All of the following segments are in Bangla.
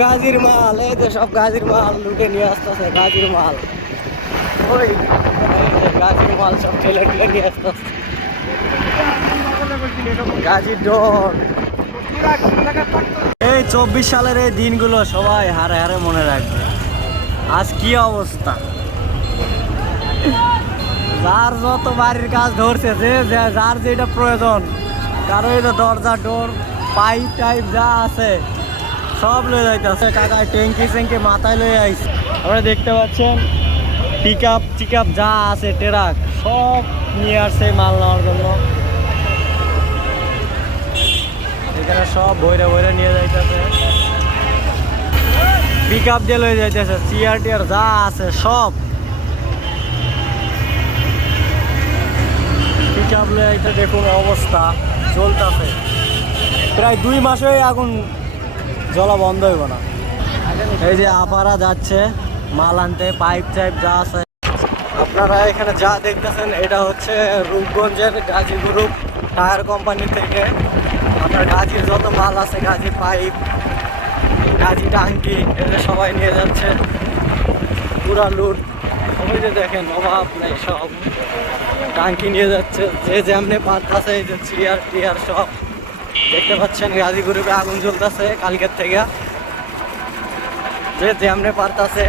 গাজির মাল, এই যে সব গাজির মাল লুটে নিয়ে আসতেছে, গাজির মাল। ওই গাজির মাল সব ঠেলে ঠেলে নিয়ে আসতেছে। গাজির ডর এই চব্বিশ সালের এই দিনগুলো সবাই হারে হারে মনে রাখবে। আজ কি অবস্থা? যার যত বাড়ির কাজ ধরছে, যে যার যেটা প্রয়োজন কারও এই দরজা ডোর পাইপ টাইপ যা আছে সব লয়ে যাইতেছে। কাকা ট্যাঙ্কি ট্যাঙ্কি মাথায় লয়ে আইস আপনারা দেখতে পাচ্ছেন পিক আপ টিক আপ যা আছে ট্রাক সব নিয়ে আসছে মাল নেওয়ার জন্য। এখানে সব বইরে বইরে নিয়ে যাইতেছে। পিক আপ দিয়ে লয়ে যাইতেছে চেয়ার টিয়ার যা আছে, সব। পিক আপ লয়ে এটা দেখুন অবস্থা, চলতেছে। প্রায় দুই মাসে আগুন জ্বলা বন্ধ হইব না। এই যে আপারা যাচ্ছে, মাল আনতে পাইপ টাইপ যা আছে। আপনারা এখানে যা দেখতেছেন, এটা হচ্ছে রূপগঞ্জের গাজী গ্রুপ টায়ার কোম্পানি থেকে। আপনার গাজীর যত মাল আছে গাজী পাইপ গাজী টাঙ্কি এগুলো সবাই নিয়ে যাচ্ছে। পুরা লুট। ওই যে দেখেন, অভাব নেই সব। টাঙ্কি নিয়ে যাচ্ছে, যে যেমনি পারতাছে, এই যে চেয়ার টিয়ার সব। দেখতে পাচ্ছেন গাজী গ্রুপে আগুন জ্বলতেছে কালকের থেকে। যে যেমনে পারতাছে,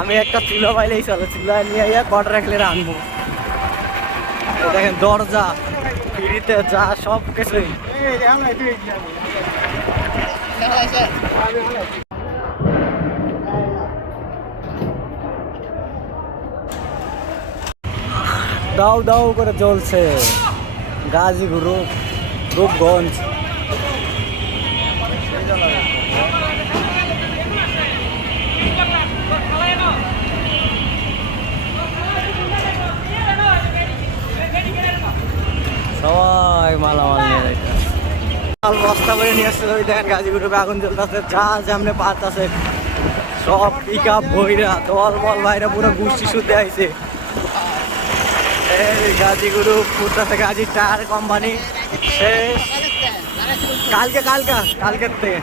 আমি একটা চুলো পাইলেই চলে, চুলা নিয়ে গিয়ে কট রাখলে আনব দেখেন, দরজা ফিরিতে যা সব কিছুই। দাউ দাউ করে চলছে গাজী গ্রুপ রূপগঞ্জ সবাই মালামাল নিয়ে যাইতেছে মাল বস্তা করে নিয়ে আসছে ওই দেখেন গাজী আগুন জ্বলতেছে, যা যেমনে পাতাছে সব পিক আপ বইরা দল মল ভাইরা পুরো গুষ্টি শুদ্ধে আইছে। এই গাজী গ্রুপ ফুটতেছে গাজী টায়ার কোম্পানি শেষ। কালকে, কালকা কালকের থেকে।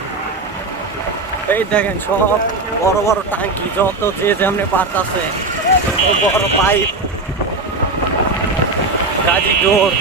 এই দেখেন সব বড় বড় টাঙ্কি যত যে যেমনি পারতাছে, বড় পাইপ গাজী ডোর